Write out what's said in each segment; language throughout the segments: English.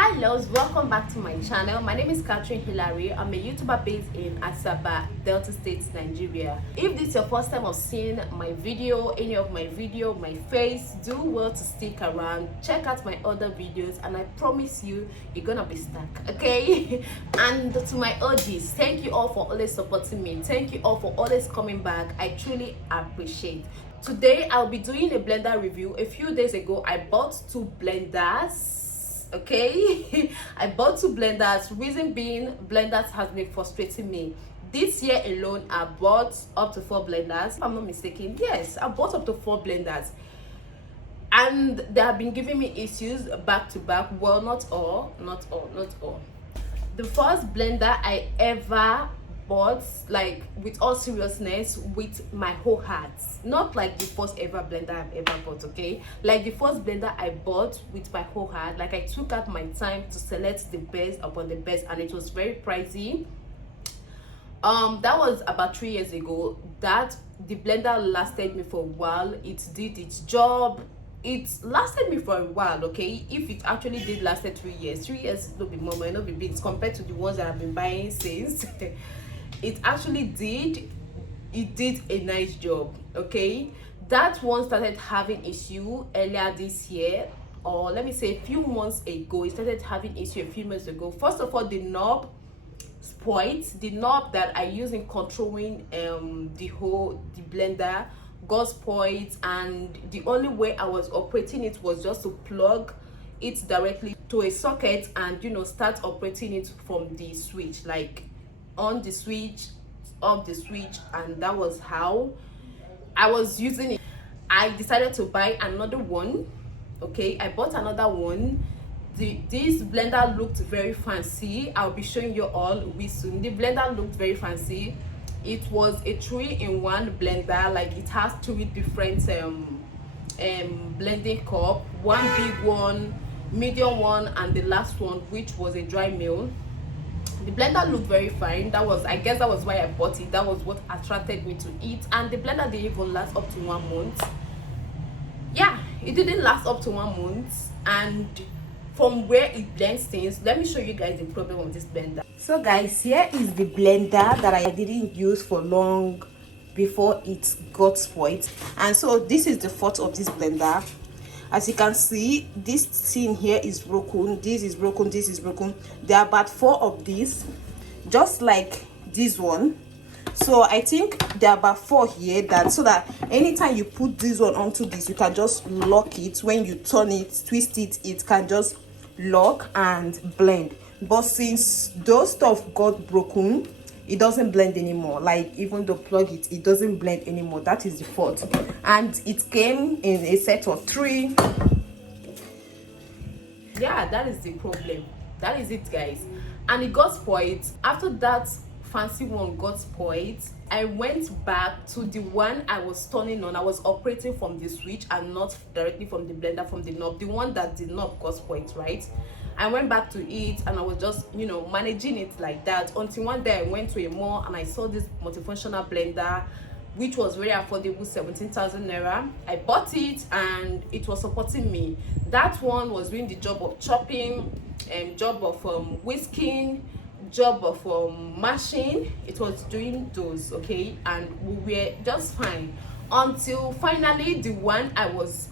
Hi loves, welcome back to my channel. My name is Catherine Hilary. I'm a YouTuber based in Asaba, Delta State, Nigeria. If this is your first time of seeing my video, any of my video, my face, do well to stick around. Check out my other videos and I promise you, you're gonna be stuck, okay? And to my OGs, thank you all for always supporting me. Thank you all for always coming back. I truly appreciate. Today I'll be doing a blender review. A few days ago I bought two blenders. Okay, I bought two blenders. Reason being, blenders has been frustrating me. This year alone I bought up to 4 blenders, if I'm not mistaken. Yes, I bought up to 4 blenders and they have been giving me issues back to back. Well, not all. The first blender I ever bought, like with all seriousness, with my whole heart, not like the first ever blender I've ever bought, okay, like the first blender I bought with my whole heart. Like I took out my time to select the best upon the best, and it was very pricey. That was about 3 years ago. That the blender lasted me for a while. It did its job. It lasted me for a while, okay. If it actually did lasted 3 years, 3 years will be more, might not be big compared to the ones that I've been buying since. It actually did a nice job, okay. That one started having issue earlier this year, or let me say a few months ago. It started having issue a few months ago. First of all, the knob spoiled. The knob that I use in controlling the blender got spoiled, and the only way I was operating it was just to plug it directly to a socket and, you know, start operating it from the switch, like on the switch, off the switch, and that was how I was using it. I decided to buy another one, okay. I bought another one. This blender looked very fancy. I'll be showing you all very soon. The blender looked very fancy. It was a 3-in-1 blender. Like it has 3 different blending cup, one big one, medium one, and the last one, which was a dry mill. The blender looked very fine. I guess that was why I bought it. That was what attracted me to it. And the blender didn't even last up to 1 month. Yeah, it didn't last up to 1 month. And from where it blends things, let me show you guys the problem of this blender. So guys, here is the blender that I didn't use for long before it got spoiled. And so this is the fault of this blender. As you can see, this thing here is broken, this is broken, this is broken. There are about 4 of these, just like this one. So I think there are about 4 here, that so that anytime you put this one onto this, you can just lock it. When you turn it, twist it, it can just lock and blend. But since those stuff got broken, it doesn't blend anymore. Like even though plug it doesn't blend anymore. That is the fault. And it came in a set of 3. Yeah, that is the problem. That is it, guys. And it got spoiled. After that fancy one got spoiled, I went back to the one I was turning on. I was operating from the switch and not directly from the blender, from the knob. The one that the knob got spoiled, right? I went back to it and I was just, you know, managing it like that, until one day I went to a mall and I saw this multifunctional blender, which was very affordable, 17,000 naira. I bought it and it was supporting me. That one was doing the job of chopping, job of whisking, job of mashing. It was doing those, okay, and we were just fine until finally the one I was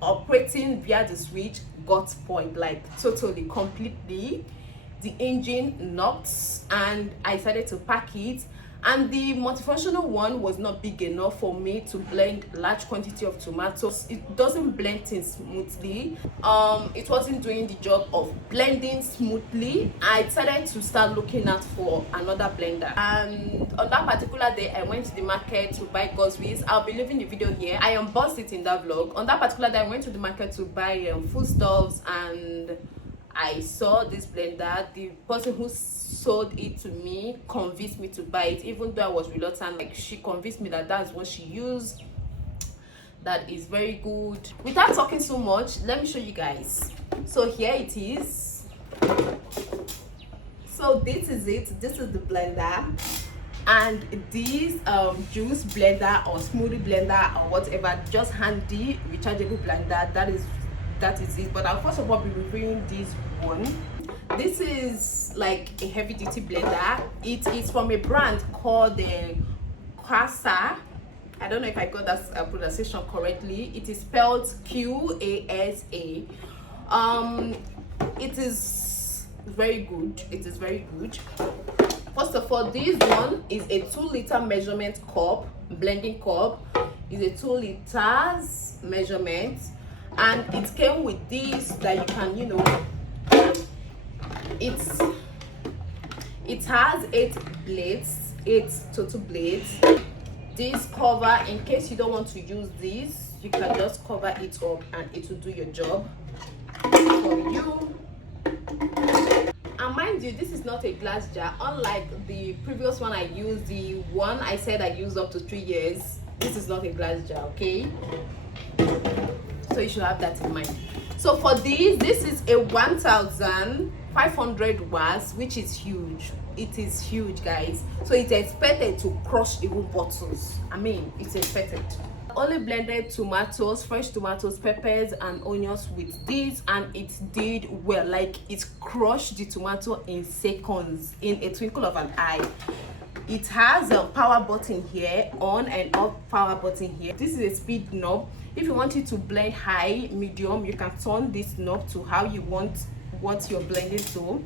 operating via the switch got spoiled, like totally, completely. The engine knocked and I decided to pack it, and the multifunctional one was not big enough for me to blend large quantity of tomatoes. It doesn't blend things smoothly. It wasn't doing the job of blending smoothly. I decided to start looking out for another blender, and on that particular day I went to the market to buy groceries. I'll be leaving the video here. I unboxed it in that vlog. On that particular day I went to the market to buy foodstuffs, and I saw this blender. The person who sold it to me convinced me to buy it, even though I was reluctant. Like, she convinced me that that's what she used, that is very good. Without talking so much, let me show you guys. So here it is. So this is it. This is the blender, and this juice blender or smoothie blender or whatever, just handy rechargeable blender, that is that is it, but I'll first of all be reviewing this one. This is like a heavy duty blender. It is from a brand called the Casa. I don't know if I got that pronunciation correctly. It is spelled QASA. It is very good. It is very good. First of all, this one is a 2-liter measurement cup, blending cup. It's a 2 liters measurement, and it came with this that you can, you know, it has 8 blades, 8 total blades. This cover, in case you don't want to use this, you can just cover it up and it will do your job for you. And mind you, this is not a glass jar, unlike the previous one I used, the one I said I used up to 3 years. This is not a glass jar, okay? So you should have that in mind. So for this is a 1500 watts, which is huge. It is huge, guys. So it's expected to crush even bottles. I mean, it's expected. Only blended tomatoes, fresh tomatoes, peppers and onions with this, and it did well. Like, it crushed the tomato in seconds, in a twinkle of an eye. It has a power button here, on and off power button here. This is a speed knob. If you want it to blend high, medium, you can turn this knob to how you want what you're blending to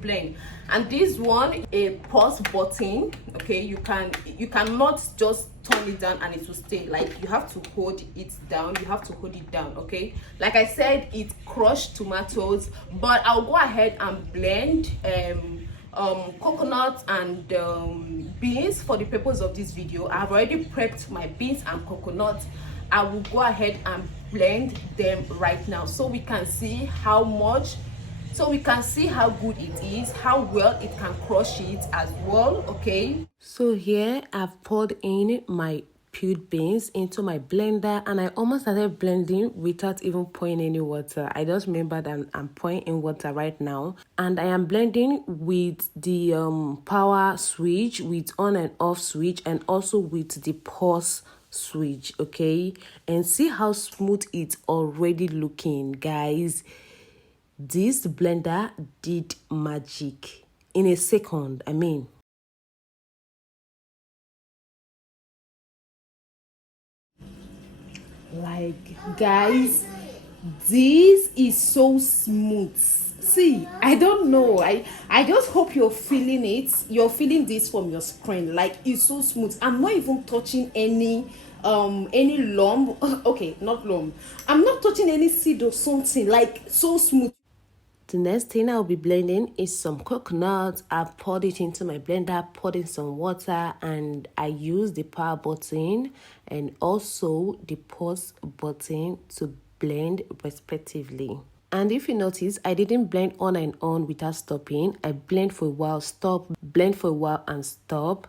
blend. And this one, a pause button. Okay, you cannot just turn it down and it will stay. Like, you have to hold it down. You have to hold it down. Okay, like I said, it crushed tomatoes, but I'll go ahead and blend coconut and beans for the purpose of this video. I've already prepped my beans and coconut. I will go ahead and blend them right now so we can see how much, so we can see how good it is, how well it can crush it as well. Okay, so here I've poured in my peeled beans into my blender, and I almost started blending without even pouring any water. I just remember that I'm pouring in water right now, and I am blending with the power switch, with on and off switch, and also with the pause switch. Okay, and see how smooth it's already looking, guys. This blender did magic in a second. I mean, like, guys, this is so smooth. See, I don't know, I just hope you're feeling it. You're feeling this from your screen. Like, it's so smooth. I'm not even touching any lump. Okay, not lump. I'm not touching any seed or something. Like, so smooth. The next thing I'll be blending is some coconut. I poured it into my blender, poured in some water, and I used the power button and also the pause button to blend respectively. And if you notice, I didn't blend on and on without stopping. I blend for a while, stop, blend for a while and stop.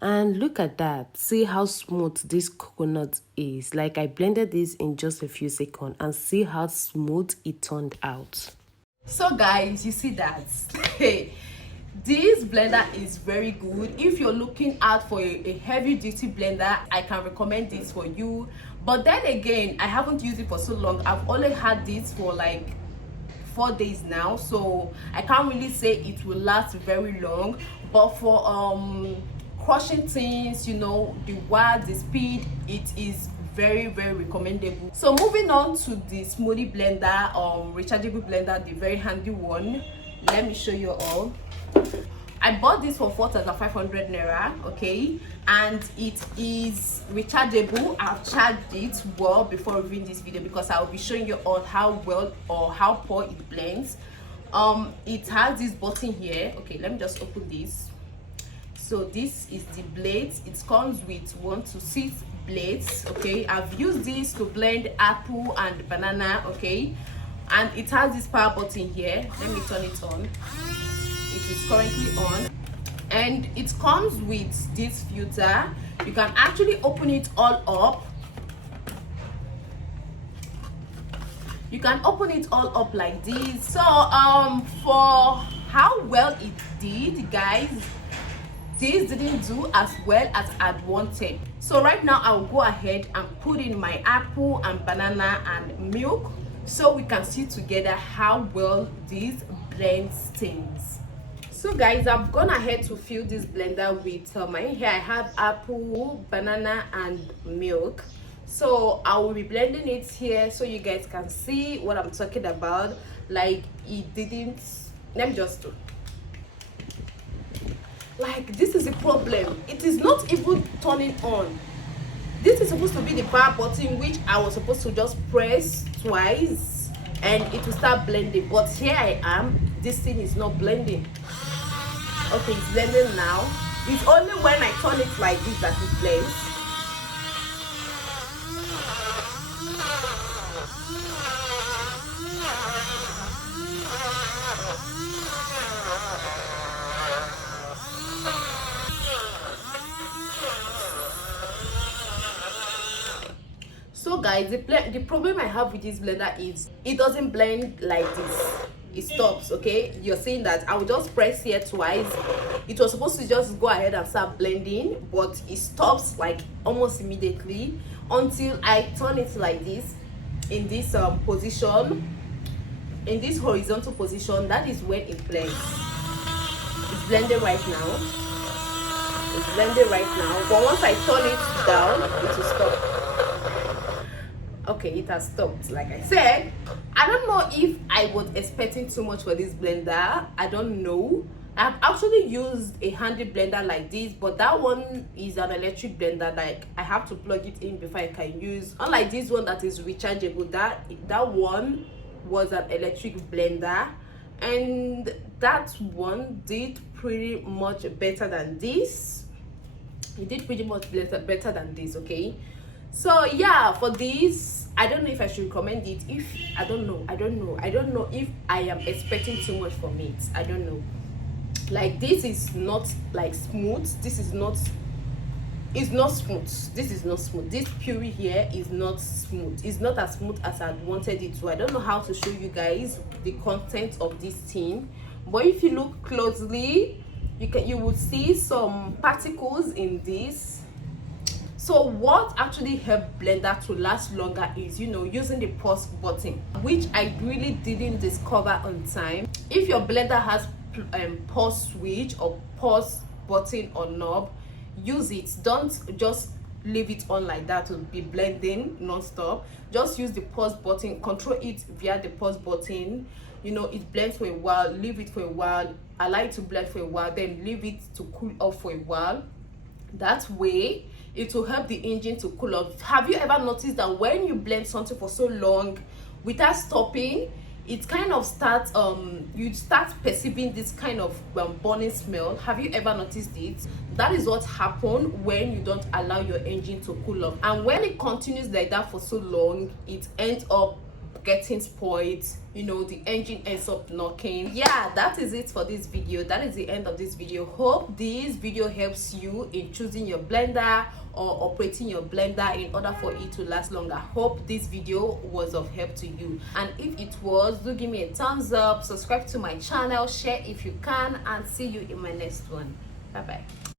And look at that. See how smooth this coconut is. Like, I blended this in just a few seconds, and see how smooth it turned out. So guys, you see that this blender is very good. If you're looking out for a heavy duty blender, I can recommend this for you. But then again, I haven't used it for so long. I've only had this for like 4 days now, so I can't really say it will last very long. But for crushing things, you know, the watts, the speed, it is very recommendable. So moving on to the smoothie blender, rechargeable blender, the very handy one. Let me show you all. I bought this for 4,500 naira, okay, and it is rechargeable. I've charged it well before reviewing this video because I will be showing you all how well or how poor it blends. It has this button here. Okay, let me just open this. So this is the blades. It comes with 1 to 6 blades. Okay, I've used this to blend apple and banana. Okay, and it has this power button here. Let me turn it on. It is currently on, and it comes with this filter. You can actually open it all up. You can open it all up like this. So for how well it did, guys, this didn't do as well as I'd wanted. So right now I'll go ahead and put in my apple and banana and milk so we can see together how well this blend stains. So guys, I've gone ahead to fill this blender with my here I have apple, banana and milk. So I will be blending it here so you guys can see what I'm talking about. Like, it didn't, let me just do, like, this is a problem. It is not even turning on. This is supposed to be the power button, which I was supposed to just press twice and it will start blending, but here I am, this thing is not blending. Okay, it's blending now. It's only when I turn it like this that it blends. So guys, the problem I have with this blender is it doesn't blend like this. It stops. Okay, you're seeing that I will just press here twice. It was supposed to just go ahead and start blending, but it stops like almost immediately until I turn it like this, in this position, in this horizontal position. That is when it blends. It's blending right now. It's blending right now, but once I turn it down, it will stop. Okay, it has stopped. Like I said, I don't know if I was expecting too much for this blender. I don't know. I've actually used a handy blender like this, but that one is an electric blender. Like, I have to plug it in before I can use, unlike this one that is rechargeable. That one was an electric blender, and that one did pretty much better than this. It did pretty much better than this. Okay, so yeah, for this, I don't know if I should recommend it. If I don't know if I am expecting too much from it. I don't know. Like, this is not like smooth. This is not, it's not smooth. This is not smooth. This puree here is not smooth. It's not as smooth as I wanted it to. I don't know how to show you guys the content of this thing, but if you look closely, you would see some particles in this. So what actually helped blender to last longer is, you know, using the pause button, which I really didn't discover on time. If your blender has pause switch or pause button or knob, use it. Don't just leave it on like that to be blending non-stop. Just use the pause button, control it via the pause button. You know, it blends for a while, leave it for a while, allow it to blend for a while, then leave it to cool off for a while. That way it will help the engine to cool off. Have you ever noticed that when you blend something for so long without stopping, it kind of starts you start perceiving this kind of burning smell? Have you ever noticed it? That is what happens when you don't allow your engine to cool off, and when it continues like that for so long, it ends up getting spoiled. You know, the engine ends up knocking. Yeah, that is it for this video. That is the end of this video. Hope this video helps you in choosing your blender or operating your blender in order for it to last longer. Hope this video was of help to you, and if it was, do give me a thumbs up, subscribe to my channel, share if you can, and see you in my next one. Bye bye.